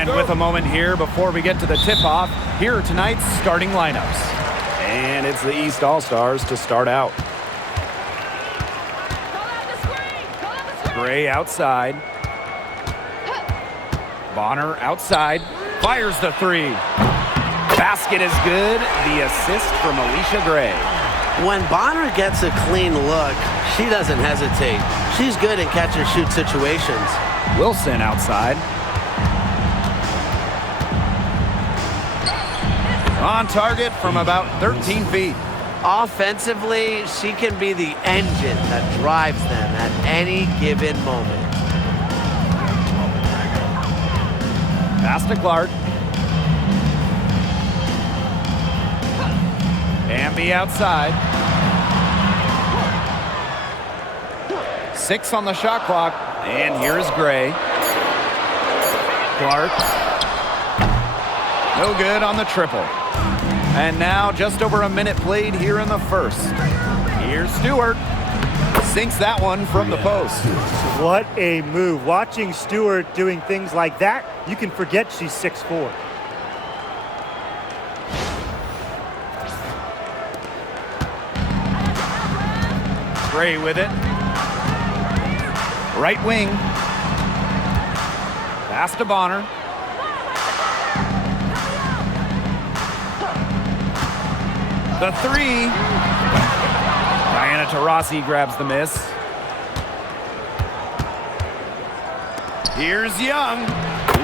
And with a moment here before we get to the tip-off, here are tonight's starting lineups. And it's the East All-Stars to start out. Gray outside. Bonner outside. Fires the three. Basket is good. The assist from Alicia Gray. When Bonner gets a clean look, she doesn't hesitate. She's good in catch-and-shoot situations. Wilson outside. On target from about 13 feet. Offensively, she can be the engine that drives them at any given moment. Pass to Clark. Wnba outside. 6 on the shot clock. And here's Gray. Clark. No good on the triple. And now just over a minute played here in the first. Here's Stewart. Sinks that one from the post. What a move. Watching Stewart doing things like that, you can forget she's 6'4". Gray with it. Right wing. Pass to Bonner. The three. Diana Taurasi grabs the miss. Here's Young.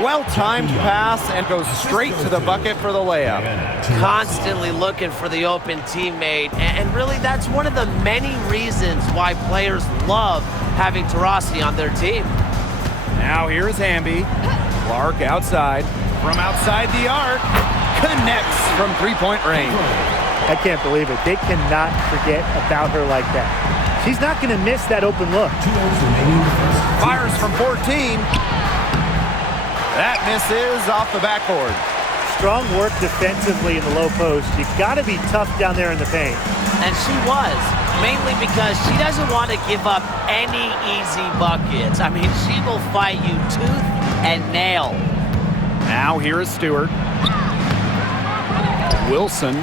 Well-timed pass and goes straight to the bucket for the layup. Constantly looking for the open teammate. And really, that's one of the many reasons why players love having Taurasi on their team. Now here's Wnba. Clark outside. From outside the arc. Connects from three-point range. I can't believe it. They cannot forget about her like that. She's not going to miss that open look. Fires from 14. That misses off the backboard. Strong work defensively in the low post. You got to be tough down there in the paint. And she was, mainly because she doesn't want to give up any easy buckets. I mean, she will fight you tooth and nail. Now here is Stewart. Wilson.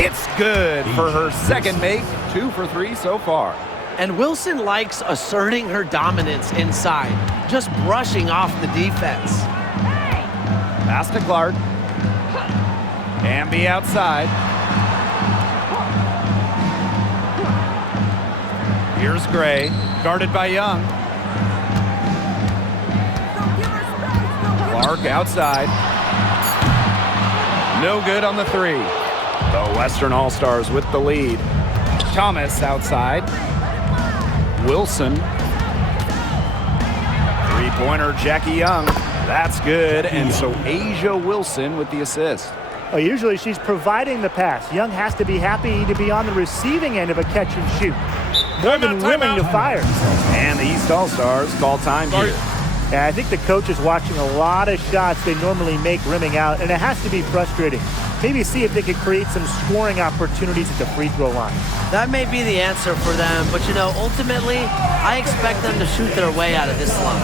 It's good for her second make. 2 for 3 so far. And Wilson likes asserting her dominance inside, just brushing off the defense. Pass to Clark. Wnba outside. Here's Gray, guarded by Young. Clark outside. No good on the three. The Western All-Stars with the lead. Thomas outside. Wilson. Three-pointer, Jackie Young. That's good. And so Asia Wilson with the assist. Oh, usually she's providing the pass. Young has to be happy to be on the receiving end of a catch and shoot. More than willing to fire. And the East All-Stars call time here. Yeah, I think the coach is watching a lot of shots they normally make rimming out, and it has to be frustrating. Maybe see if they could create some scoring opportunities at the free throw line. That may be the answer for them, but you know, ultimately, I expect them to shoot their way out of this slump.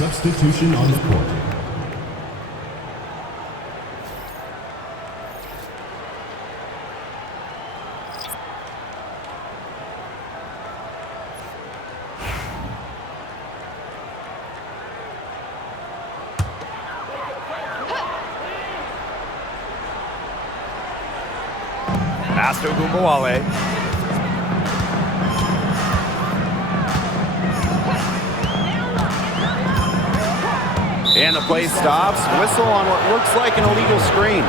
Substitution on the court. Pass to Wnba. And the play stops. Whistle on what looks like an illegal screen.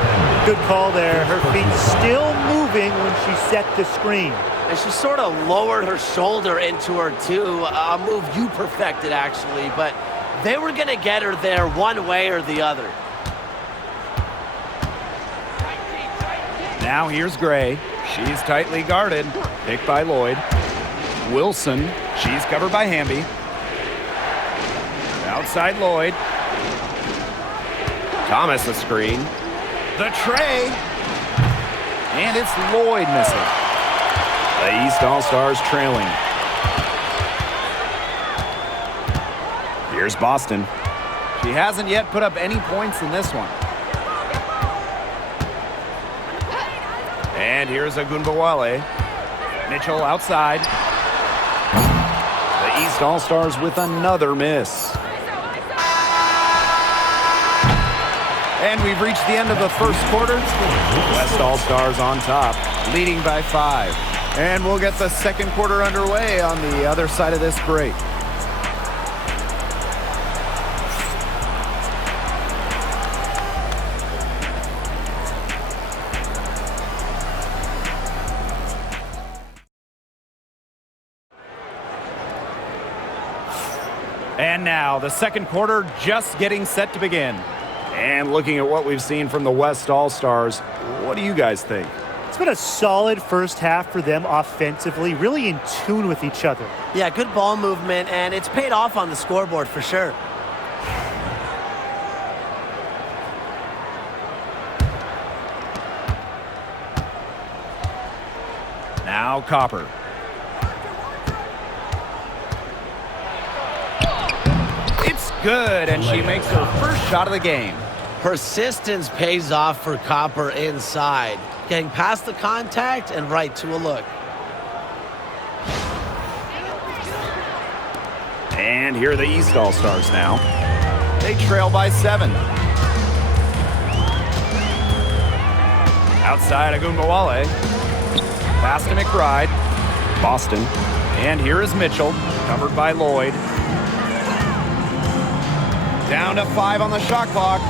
Good call there. Her feet still moving when she set the screen. And she sort of lowered her shoulder into her, too. A move you perfected, actually. But they were going to get her there one way or the other. Now here's Gray. She's tightly guarded. Picked by Lloyd. Wilson. She's covered by Wnba. Outside Lloyd. Thomas a screen. The tray. And it's Lloyd missing. The East All-Stars trailing. Here's Boston. She hasn't yet put up any points in this one. And here's a Wnba. Mitchell outside. The East All-Stars with another miss. And we've reached the end of the first quarter. West All-Stars on top, leading by 5. And we'll get the second quarter underway on the other side of this break. And now the second quarter just getting set to begin. And looking at what we've seen from the West All-Stars, what do you guys think? It's been a solid first half for them offensively, really in tune with each other. Yeah, good ball movement, and it's paid off on the scoreboard for sure. Now Copper. It's good, and she makes her first shot of the game. Persistence pays off for Copper inside. Getting past the contact and right to a look. And here are the East All-Stars now. They trail by 7. Outside of Wnba. Pass to McBride. Boston. And here is Mitchell, covered by Lloyd. Down to 5 on the shot clock.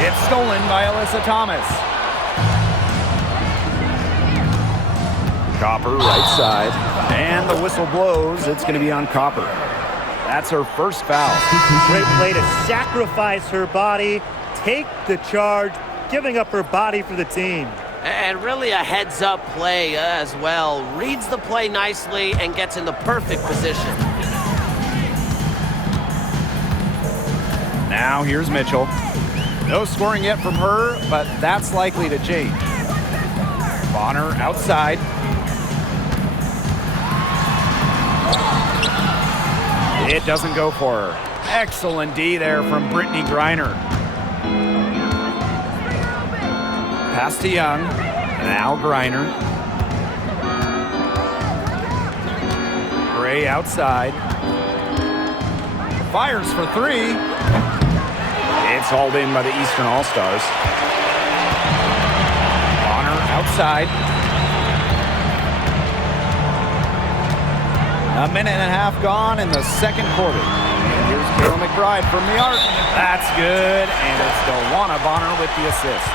It's stolen by Alyssa Thomas. Copper right side. And the whistle blows. It's going to be on Copper. That's her first foul. Great play to sacrifice her body, take the charge, giving up her body for the team. And really a heads-up play as well. Reads the play nicely and gets in the perfect position. Now here's Mitchell. No scoring yet from her, but that's likely to change. Bonner outside. It doesn't go for her. Excellent D there from Brittany Griner. Pass to Young. Now Griner. Gray outside. Fires for 3. It's hauled in by the Eastern All-Stars. Bonner outside. A minute and a half gone in the second quarter. And here's Kayla McBride from the arc. That's good, and it's DeWanna Bonner with the assist.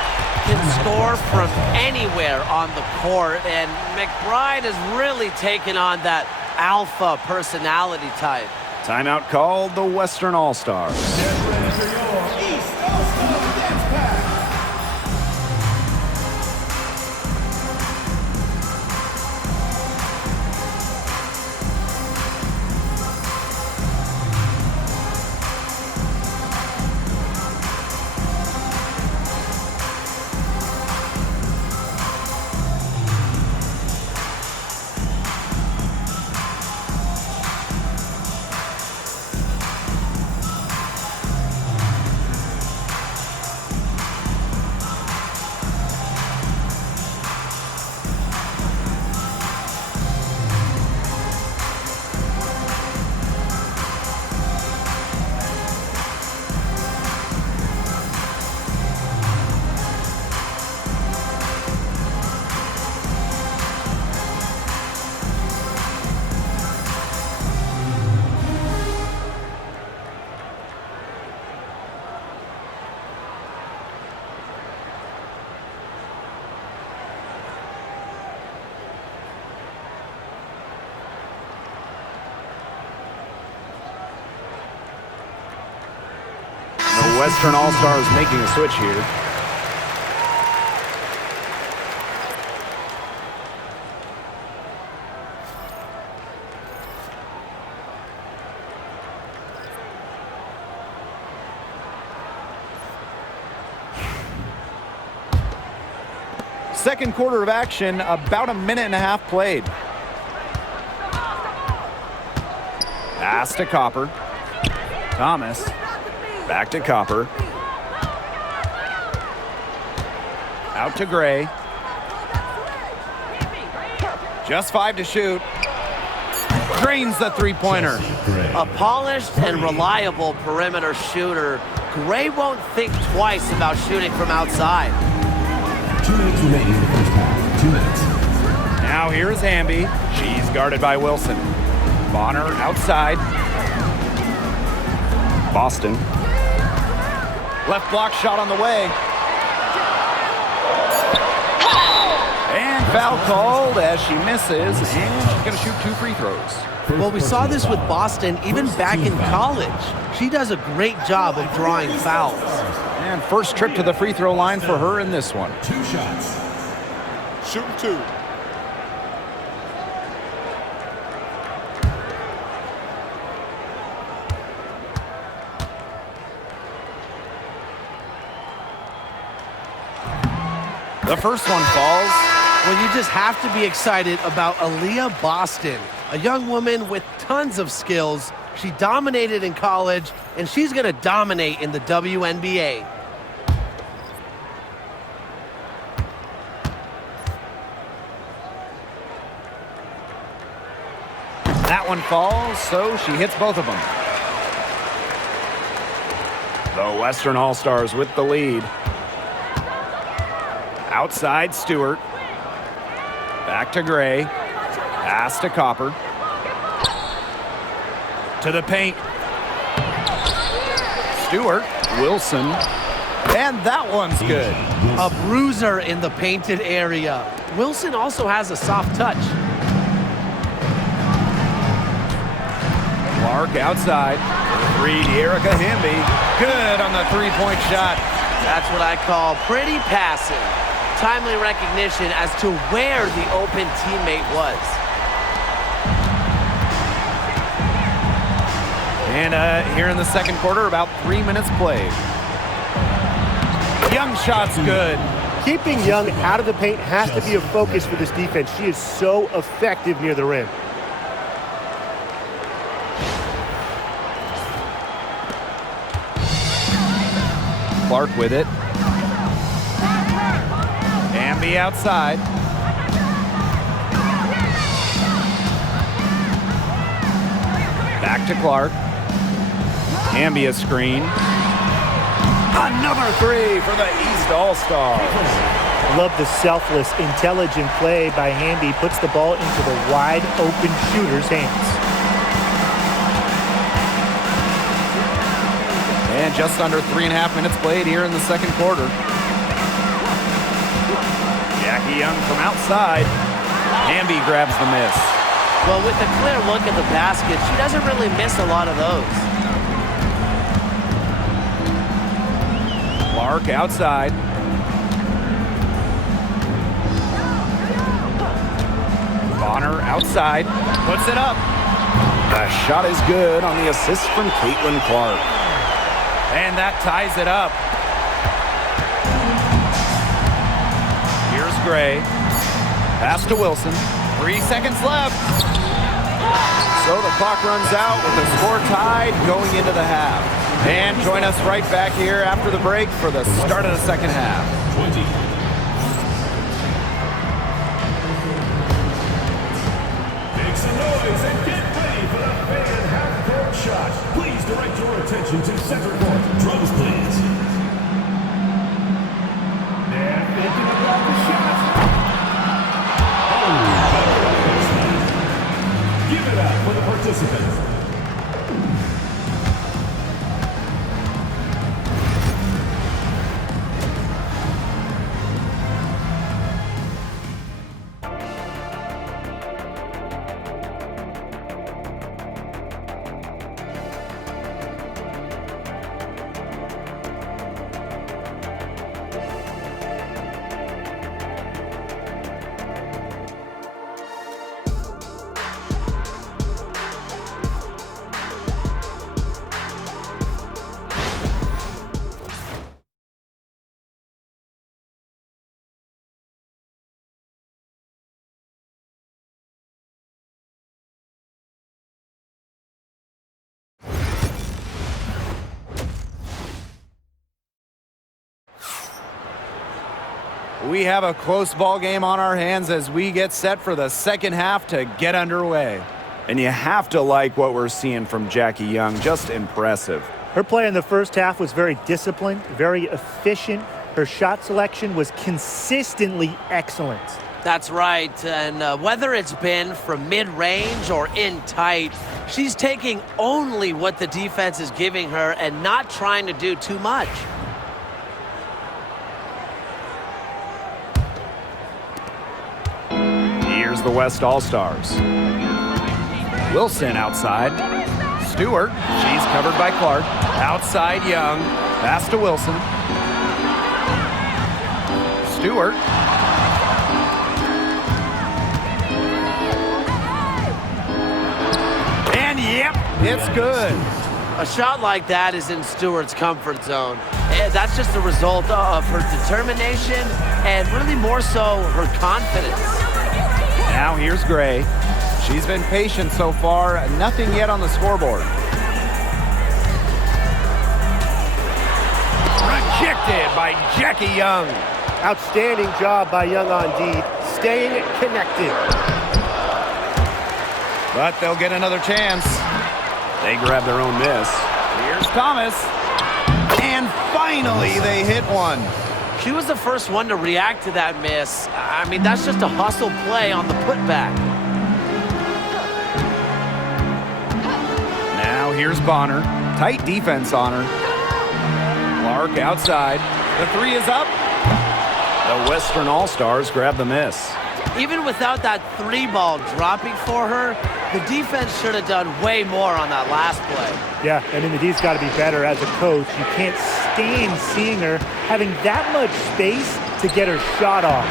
Can score from anywhere on the court, and McBride has really taken on that alpha personality type. Timeout called the Western All-Stars. Western All-Stars making a switch here. Second quarter of action, about a minute and a half played. Pass to Copper. Thomas. Back to Copper. Out to Gray. Just 5 to shoot. Drains the three-pointer. A polished and reliable perimeter shooter. Gray won't think twice about shooting from outside. 2 minutes remaining in the first half. 2 minutes. Now here is Wnba. She's guarded by Wilson. Bonner outside. Boston. Left block shot on the way. And foul called as she misses. And she's going to shoot 2 free throws. Well, we saw this with Boston even back in college. She does a great job of drawing fouls. And first trip to the free throw line for her in this one. 2 shots. Shooting 2. The first one falls. Well, you just have to be excited about Aaliyah Boston, a young woman with tons of skills. She dominated in college, and she's going to dominate in the WNBA. That one falls, so she hits both of them. The Western All-Stars with the lead. Outside, Stewart. Back to Gray. Pass to Copper. To the paint. Stewart. Wilson. And that one's good. A bruiser in the painted area. Wilson also has a soft touch. Clark outside. 3, Erica Wnba. Good on the three-point shot. That's what I call pretty passive. Timely recognition as to where the open teammate was. And here in the second quarter, about 3 minutes played. Young shot's good. Keeping Young out of the paint has to be a focus for this defense. She is so effective near the rim. Clark with it. Wnba outside. Back to Clark. Wnba screen. Another 3 for the East All-Stars. Love the selfless, intelligent play by Wnba. Puts the ball into the wide open shooter's hands. And just under 3.5 minutes played here in the second quarter. Jackie Young from outside. Wnba grabs the miss. Well, with a clear look at the basket, she doesn't really miss a lot of those. Clark outside. Bonner outside. Puts it up. The shot is good on the assist from Caitlin Clark. And that ties it up. Here's Gray. Pass to Wilson. 3 seconds left. So the clock runs out with the score tied going into the half. And join us right back here after the break for the start of the second half. 20. Make some noise and get ready for the fan half-court shot. Please direct your attention to center court. Drums, please. They're thinking about the shot. Give it up for the participants. We have a close ball game on our hands as we get set for the second half to get underway. And you have to like what we're seeing from Jackie Young. Just impressive. Her play in the first half was very disciplined, very efficient. Her shot selection was consistently excellent. That's right, and whether it's been from mid-range or in tight, she's taking only what the defense is giving her and not trying to do too much. Here's the West All-Stars. Wilson outside. Stewart, she's covered by Clark. Outside Young, pass to Wilson. Stewart. And yep, it's good. A shot like that is in Stewart's comfort zone. And that's just a result of her determination and really more so her confidence. Now here's Gray. She's been patient so far. Nothing yet on the scoreboard. Rejected by Jackie Young. Outstanding job by Young on D, staying connected. But they'll get another chance. They grab their own miss. Here's Thomas. And finally they hit one. She was the first one to react to that miss. I mean, that's just a hustle play on the putback. Now here's Bonner. Tight defense on her. Clark outside. The three is up. The Western All-Stars grab the miss. Even without that three ball dropping for her, the defense should have done way more on that last play. Yeah, I mean, the D's got to be better as a coach. You can't stand seeing her having that much space to get her shot off.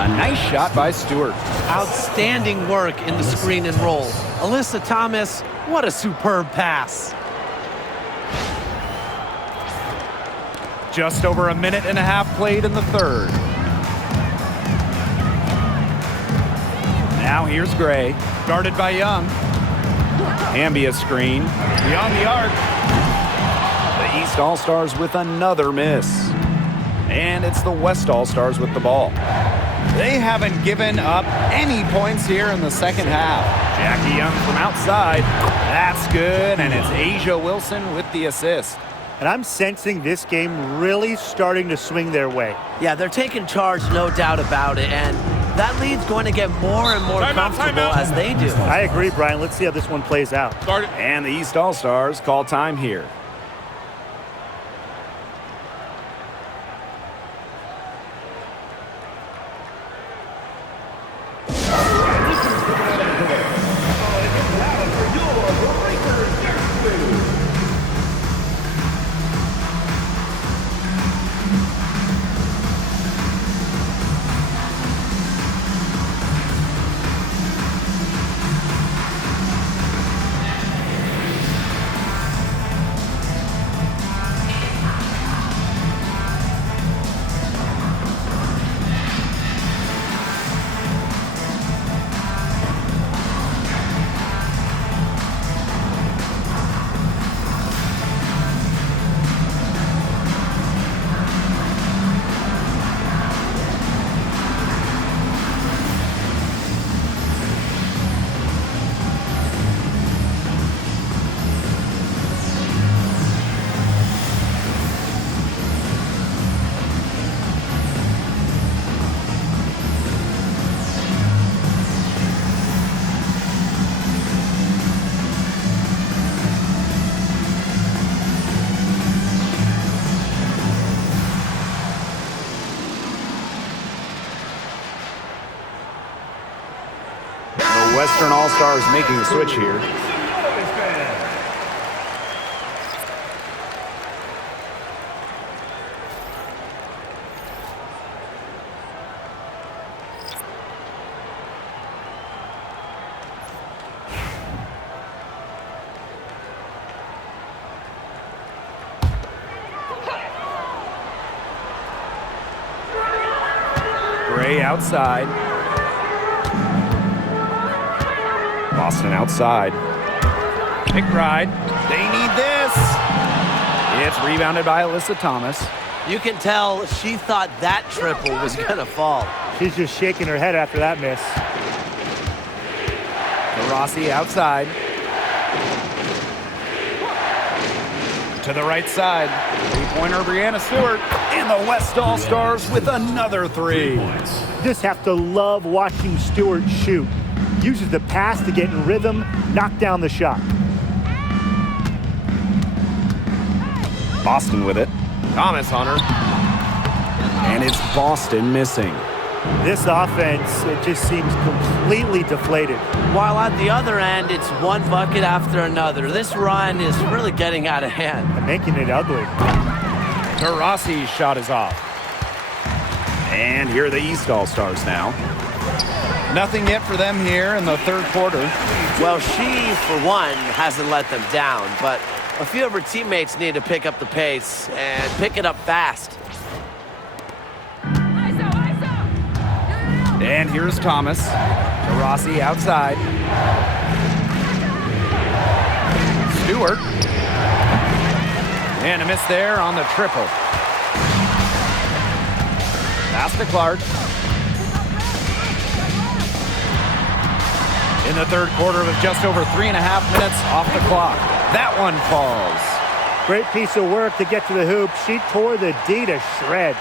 A nice shot by Stewart. Outstanding work in the screen and roll. Alyssa Thomas, what a superb pass. Just over a minute and a half played in the third. Now here's Gray, guarded by Young. Wnba screen, beyond the arc. The East All-Stars with another miss. And it's the West All-Stars with the ball. They haven't given up any points here in the second half. Jackie Young from outside. That's good, and it's A'ja Wilson with the assist. And I'm sensing this game really starting to swing their way. Yeah, they're taking charge, no doubt about it, and that lead's going to get more and more comfortable as they do. I agree, Brian. Let's see how this one plays out. And the East All-Stars call time here. Western All-Stars making the switch here. Gray outside. Boston outside. McBride. They need this. It's rebounded by Alyssa Thomas. You can tell she thought that triple was going to fall. She's just shaking her head after that miss. Rossi outside. To the right side. Three-pointer, Brianna Stewart. And the West All-Stars with another three. You just have to love watching Stewart shoot. Uses the pass to get in rhythm, knock down the shot. Boston with it. Thomas on her. And it's Boston missing. This offense, it just seems completely deflated. While at the other end, it's one bucket after another. This run is really getting out of hand. And making it ugly. Rossi's shot is off. And here are the East All-Stars now. Nothing yet for them here in the third quarter. Well, she, for one, hasn't let them down, but a few of her teammates need to pick up the pace and pick it up fast. And here's Thomas. Rossi outside. Stewart. And a miss there on the triple. Pass to Clark. In the third quarter with just over 3.5 minutes off the clock. That one falls. Great piece of work to get to the hoop. She tore the D to shreds.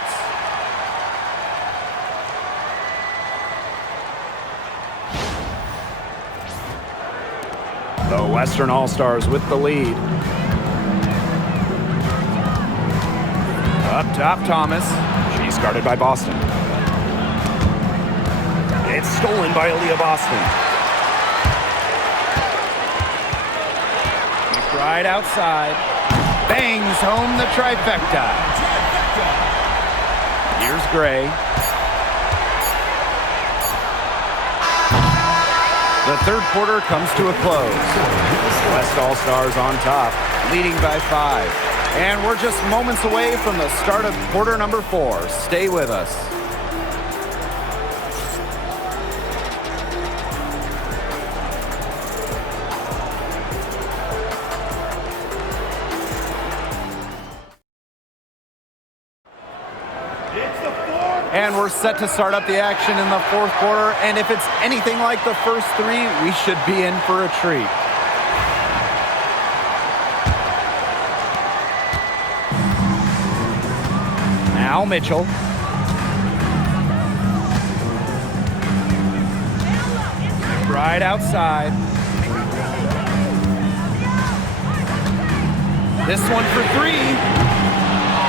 The Western All-Stars with the lead. Up top, Thomas. She's guarded by Boston. It's stolen by Aaliyah Boston. McBride outside. Bangs home the trifecta. Here's Gray. The third quarter comes to a close. West All-Stars on top, leading by 5. And we're just moments away from the start of quarter number 4. Stay with us. And we're set to start up the action in the fourth quarter. And if it's anything like the first 3, we should be in for a treat. Now Mitchell. Right outside. This one for 3.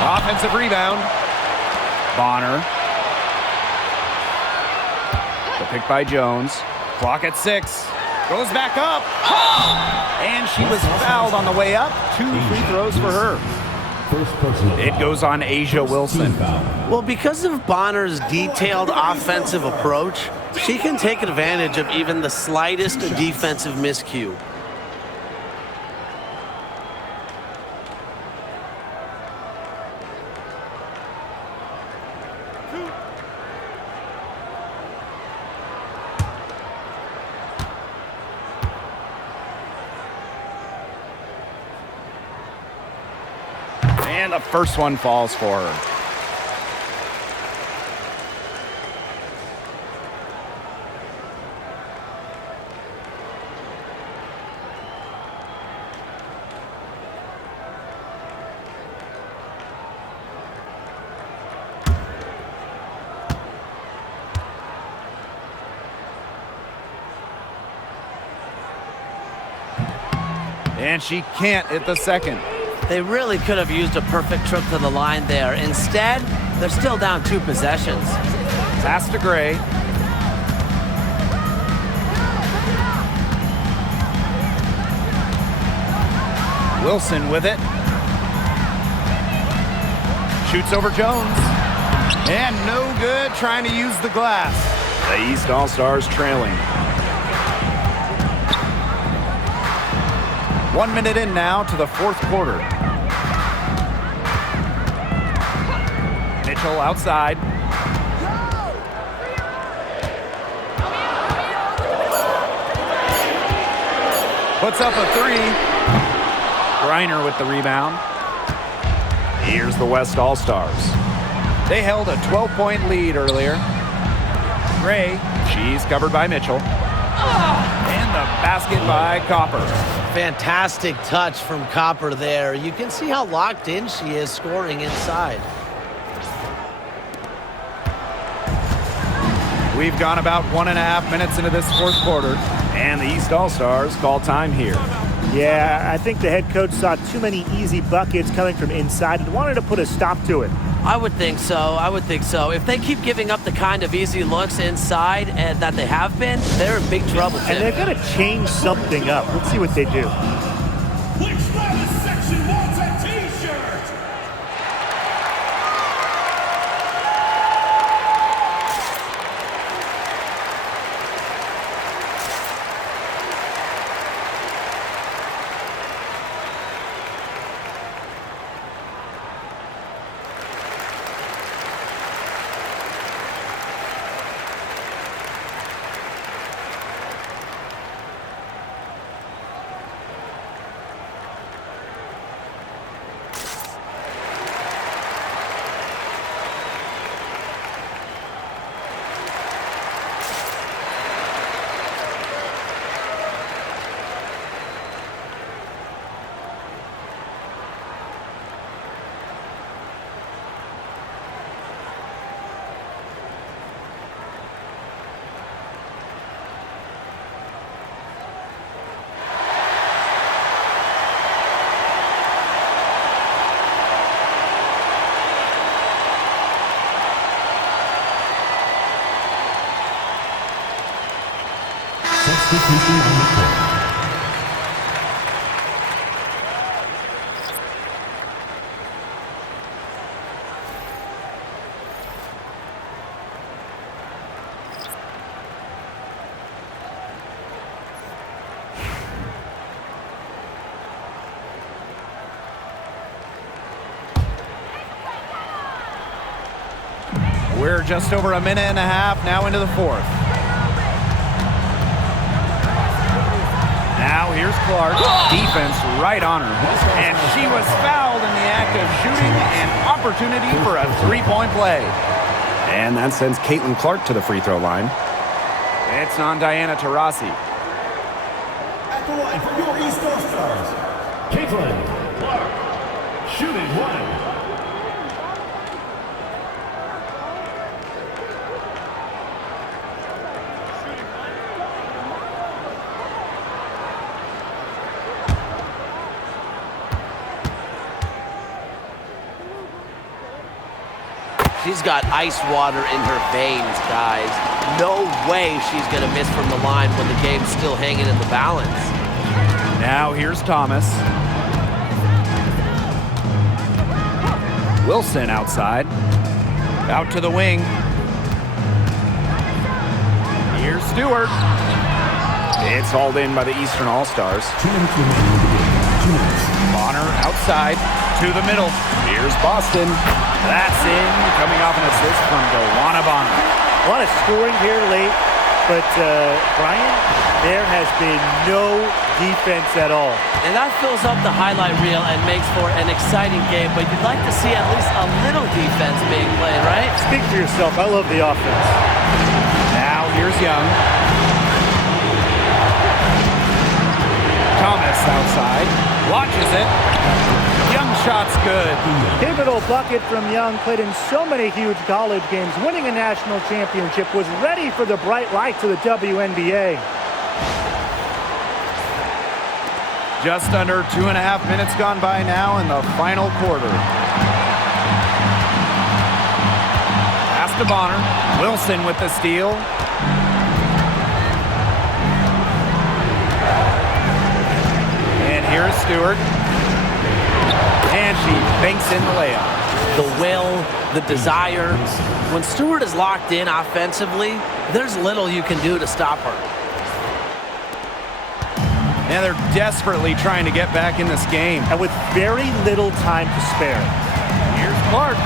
Offensive rebound. Bonner. The pick by Jones. Clock at 6. Goes back up. Oh! And she was fouled on the way up. 2 free throws for her. It goes on Asia Wilson. Well, because of Bonner's detailed offensive approach, she can take advantage of even the slightest defensive miscue. And the first one falls for her. And she can't hit the second. They really could have used a perfect trip to the line there. Instead, they're still down 2 possessions. Pass to Gray. Wilson with it. Shoots over Jones. And no good trying to use the glass. The East All-Stars trailing. 1 minute in now to the fourth quarter. Mitchell outside. Puts up a 3. Griner with the rebound. Here's the West All-Stars. They held a 12-point lead earlier. Gray, she's covered by Mitchell. And the basket by Copper. Fantastic touch from Copper there. You can see how locked in she is scoring inside. We've gone about 1.5 minutes into this fourth quarter, and the East All-Stars call time here. Yeah, I think the head coach saw too many easy buckets coming from inside and wanted to put a stop to it. I would think so. I would think so. If they keep giving up the kind of easy looks inside and that they have been, they're in big trouble, Tim. And they're going to change something up. Let's see what they do. Which side of the section wants a T-shirt? Substitution on the court. We're just over a minute and a half now into the fourth. Now here's Clark. Defense right on her. And she was fouled in the act of shooting, an opportunity for a three-point play. And that sends Caitlin Clark to the free throw line. It's on Diana Taurasi. At the line for your East All-Stars, Caitlin Clark, shooting one. She's got ice water in her veins, guys. No way she's going to miss from the line when the game's still hanging in the balance. Now here's Thomas. Wilson outside. Out to the wing. Here's Stewart. It's hauled in by the Eastern All-Stars. 2 minutes remaining in the game. 2 minutes. Bonner outside to the middle. Here's Boston. That's in, coming off an assist from Wnba. A lot of scoring here late, but Brian, there has been no defense at all. And that fills up the highlight reel and makes for an exciting game, but you'd like to see at least a little defense being played, right? Speak for yourself. I love the offense. Now here's Young. Thomas outside. Launches it. Young shot's good. Pivotal bucket from Young, played in so many huge college games, winning a national championship, was ready for the bright lights of the WNBA. Just under 2.5 minutes gone by now in the final quarter. Pass to Bonner. Wilson with the steal. And here's Stewart. And she banks in the layup. The will, the desire. When Stewart is locked in offensively, there's little you can do to stop her. And they're desperately trying to get back in this game. And with very little time to spare. Here's Clark.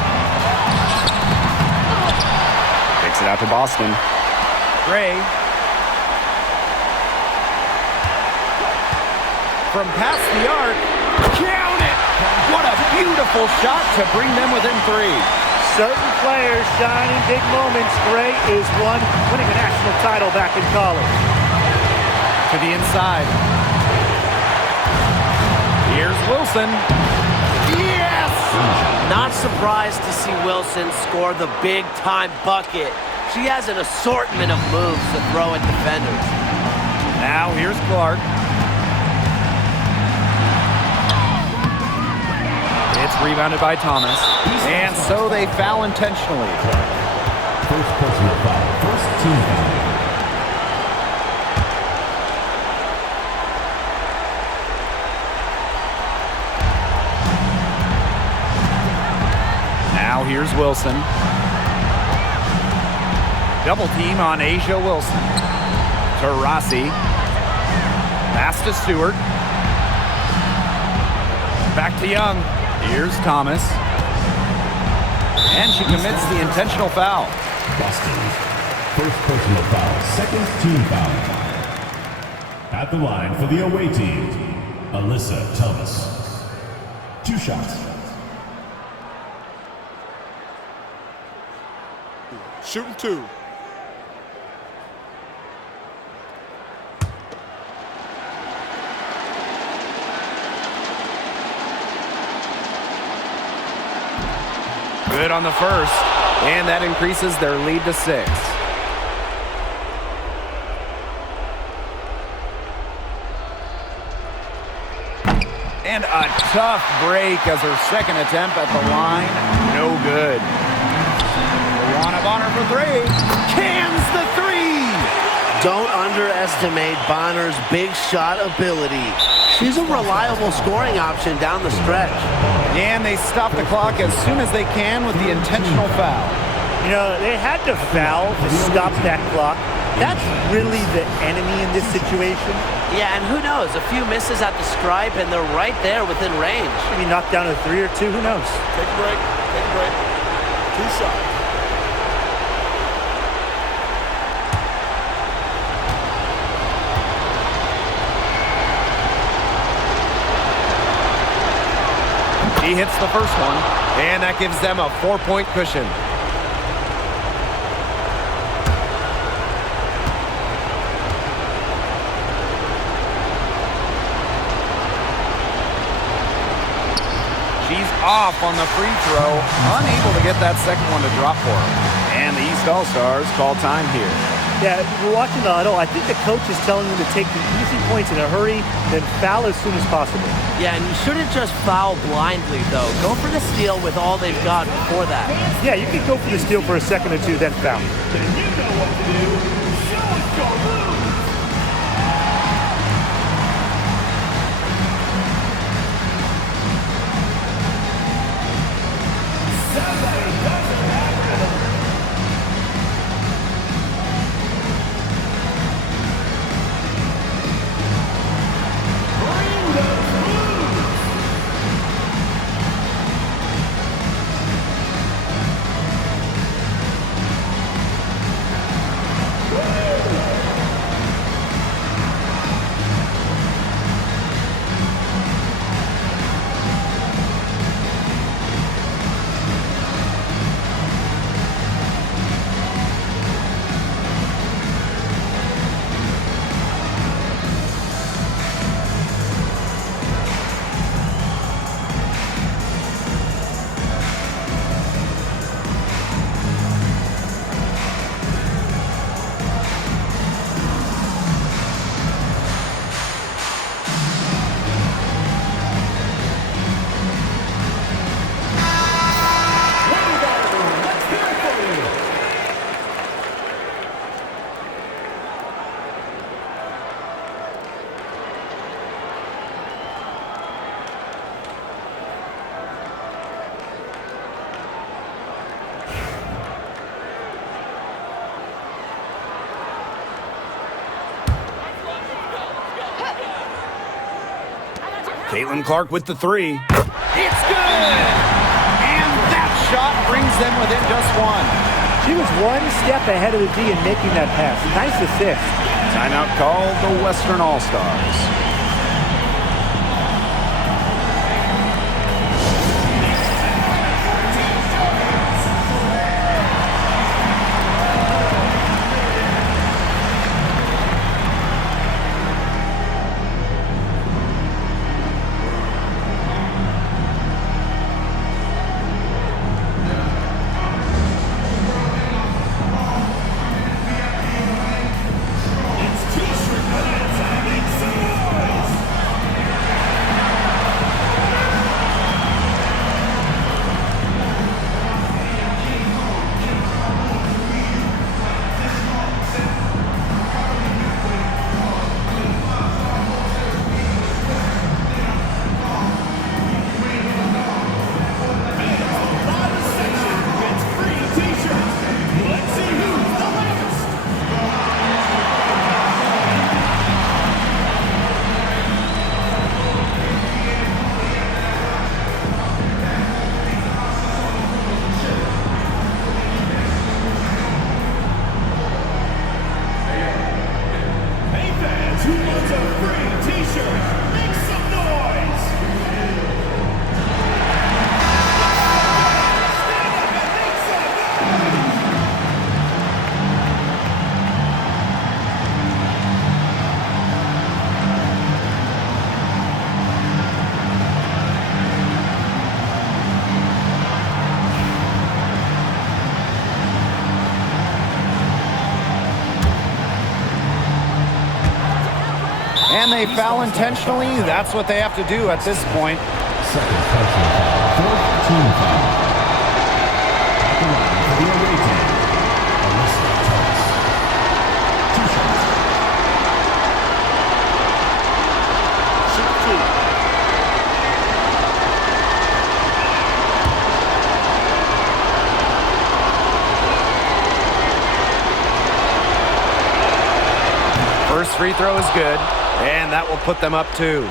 Takes it out to Boston. Gray. From past the arc. Count it! What a beautiful shot to bring them within 3. Certain players shine in big moments. Gray is one, winning a national title back in college. To the inside. Here's Wilson. Yes! Not surprised to see Wilson score the big-time bucket. She has an assortment of moves to throw at defenders. Now here's Clark. It's rebounded by Thomas. And so they foul intentionally. First personal foul. First team foul. Now here's Wilson. Double team on Asia Wilson. To Rossi. Pass to Stewart. Back to Young. Here's Thomas. And she commits the intentional foul. Boston. First personal foul. Second team foul. At the line for the away team, Alyssa Thomas. 2 shots. Shooting 2. Good on the first, and that increases their lead to 6. And a tough break as her second attempt at the line. No good. Luana Bonner for 3. Cans the 3! Don't underestimate Bonner's big shot ability. She's a reliable scoring option down the stretch. And they stop the clock as soon as they can with the intentional foul. You know, they had to foul to stop that clock. That's really the enemy in this situation. Yeah, and who knows? A few misses at the stripe, and they're right there within range. Maybe knocked down a 3 or 2, who knows? Take a break. Take a break. 2 shots. He hits the first one, and that gives them a 4-point cushion. She's off on the free throw, unable to get that second one to drop for her. And the East All-Stars call time here. Yeah, we're watching the huddle. I think the coach is telling them to take the easy points in a hurry, then foul as soon as possible. Yeah, and you shouldn't just foul blindly, though. Go for the steal with all they've got before that. Yeah, you can go for the steal for a second or 2, then foul. Then you know what to do. Show us your moves. Somebody doesn't have rhythm. Bring those moves. Caitlin Clark with the 3. It's good! And that shot brings them within just 1. She was one step ahead of the D in making that pass. Nice assist. Timeout called the Western All-Stars. And they foul intentionally. That's what they have to do at this point. Second personal foul. Fourth team foul. At the line for the away team, Alyssa Thomas. 2 shots. Shoot 2. First free throw is good, and that will put them up 2.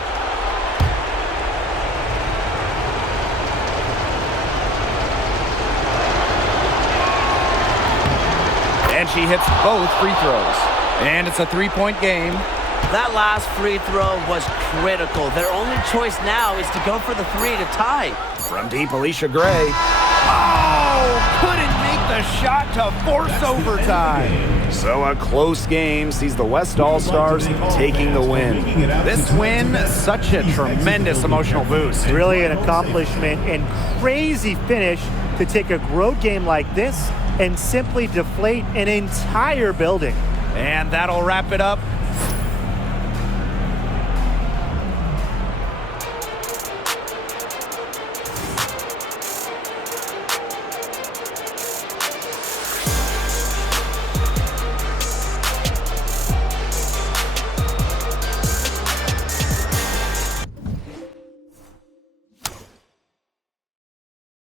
And she hits both free throws. And it's a 3-point game. That last free throw was critical. Their only choice now is to go for the 3 to tie. From deep, Alicia Gray. Oh, couldn't make the shot to force overtime. So a close game sees the West All-Stars taking the win. This win, such a tremendous emotional boost. Really an accomplishment and crazy finish to take a road game like this and simply deflate an entire building. And that'll wrap it up